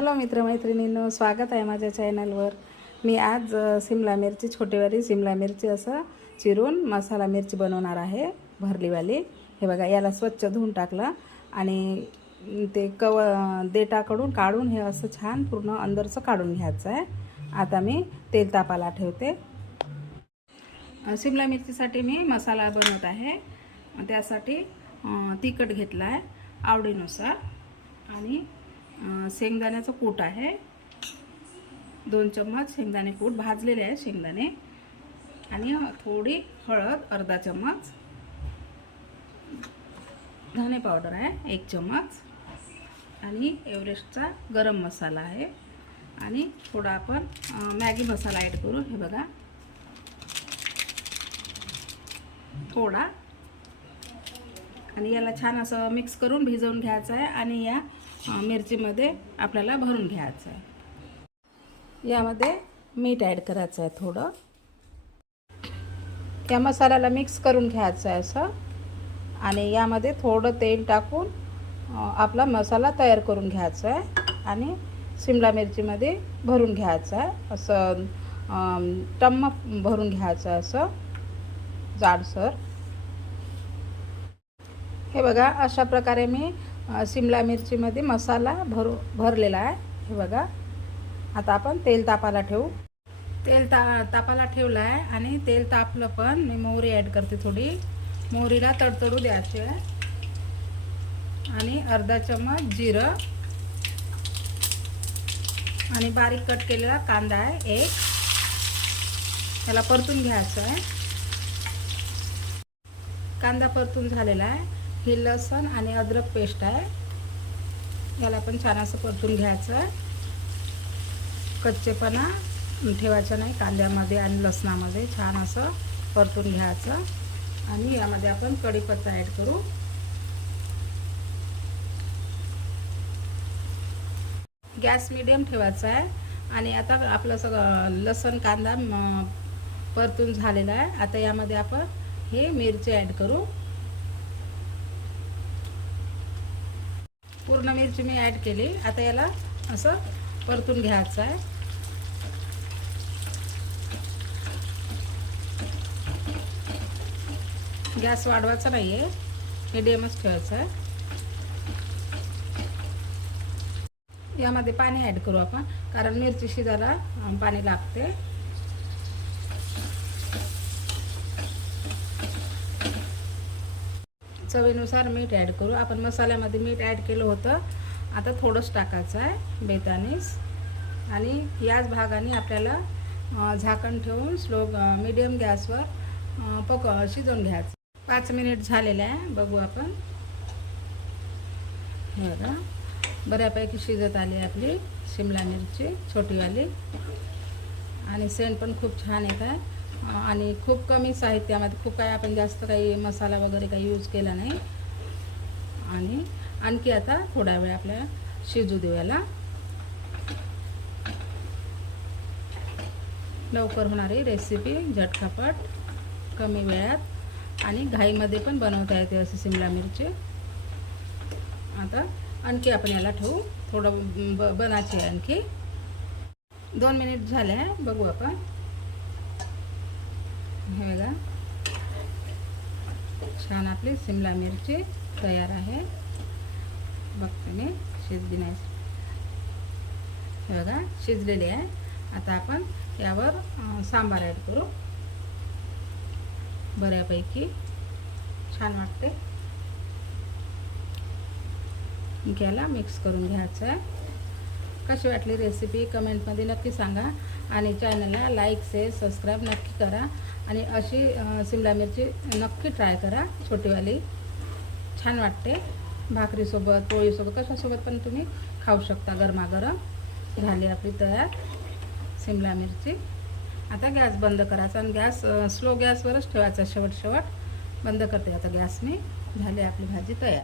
Hello मित्रमैत्रिणींनो स्वागत आहे माझ्या चॅनलवर. मी आज सिमला मिरची छोटेवारी सिमला मिरची असं चिरून मसाला मिरची बनवणार आहे भरलीवाली. हे बघा याला स्वच्छ धुवून टाकलं आणि ते कव देटाकडून काढून हे असं छान पूर्ण अंदरचं काढून घ्यायचं आहे. आता मी तेल तापाला ठेवते. सिमला मिरचीसाठी मी मसाला बनवत आहे. त्यासाठी तिखट घेतला आहे आवडीनुसार आणि शेंगदाण्याचं कूट आहे. दोन चम्मच शेंगदाणे कूट भाजलेले आहे शेंगदाणे. आणि थोडी हळद अर्धा चम्मच. धने पावडर आहे एक चम्मच. आणि एव्हरेस्टचा गरम मसाला आहे. आणि थोडा आपण मॅगी मसाला ॲड करू. हे बघा. थोडा. आणि याला छान असं मिक्स करून भिजवून घ्यायचं आहे. आणि या मिरचीमध्ये आपल्याला भरून घ्यायचं आहे. यामध्ये मीठ ॲड करायचं आहे थोडं. या मसाल्याला मिक्स करून घ्यायचं आहे असं. आणि यामध्ये थोडं तेल टाकून आपला मसाला तयार करून घ्यायचा आहे. आणि शिमला मिरचीमध्ये भरून घ्यायचं आहे. असं टम्म भरून घ्यायचं आहे असं. जाडसर. हे बघा अशा प्रकारे मी शिमला मिरचीमध्ये मसाला भरू भरलेला आहे. हे बघा. आता आपण तेल तापाला ठेवू. तेल ता तापाला ठेवलं आहे आणि तेल तापलं पण मी मोहरी ॲड करते थोडी. मोहरीला तडतडू द्यायची. आहे आणि अर्धा चम्मच जिरं. आणि बारीक कट केलेला कांदा आहे एक. त्याला परतून घ्यायचं आहे. कांदा परतून झालेला आहे. ही लसण आणि अद्रक पेस्ट आहे. याला पण छान असं परतून घ्यायचं. आहे कच्चेपणा ठेवायचं नाही कांद्यामध्ये आणि लसणामध्ये छान असं परतून घ्यायचं. आणि यामध्ये आपण कढीपत्ता ॲड करू. गॅस मिडियम ठेवायचा आहे. आणि आता आपलं सगळं लसण कांदा परतून झालेला आहे. आता यामध्ये आपण हे मिरची ॲड करू. पूर्ण मिरची मी ॲड केली. आता याला असं परतून घ्यायचं आहे. गॅस वाढवायचा नाही आहे मिडियमच ठेवायचा आहे. यामध्ये पाणी ॲड करू आपण कारण मिरची शिजायला पाणी लागते. चवीनुसार मीठ ॲड करू. आपण मसाल्यामध्ये मीठ ॲड केलं होतं. आता थोडंच टाकायचं आहे बेतानीस. आणि याच भागाने आपल्याला झाकण ठेवून स्लो मिडियम गॅसवर पक शिजवून घ्यायचं. पाच मिनिट झालेले आहे. बघू आपण. हे बघा बऱ्यापैकी शिजत आली आपली शिमला मिरची छोटीवाली. आणि सेंट पण खूप छान येत आहे. आणि खूप कमी साहित्यामध्ये खूप काही आपण जास्त काही मसाला वगैरे काही यूज केला नाही. आणि आणखी आता थोडा वेळ आपल्याला शिजू देऊ याला लवकर होणारी रेसिपी झटखापट कमी वेळात आणि घाईमध्ये पण बनवता येते असे शिमला मिरची. आता आणखी आपण याला ठेवू. थोडं ब बनायची आणखी. दोन मिनिट झाले आहे. बघू आपण. हे बघा. छान आपली शिमला मिरची तयार आहे. बघते मी शिजली नाही. हे बघा शिजलेली आहे. आता आपण यावर सांबार ॲड करू. बऱ्यापैकी छान वाटते. याला मिक्स करून घ्यायचं आहे. कशी वाटली रेसिपी कमेंटमध्ये नक्की सांगा. आणि चॅनलला लाईक शेअर सबस्क्राईब नक्की करा. आणि अशी सिमला शिमला मिरची नक्की ट्राय करा छोटीवाली. छान वाटते. भाकरीसोबत पोळीसोबत कशासोबत पण तुम्ही खाऊ शकता गरमागरम. झाली आपली तयार शिमला मिरची. आता गॅस बंद करायचा आणि गॅस स्लो गॅसवरच ठेवायचा शेवट शेवट बंद करते आता गॅस मी झाली आपली भाजी तयार.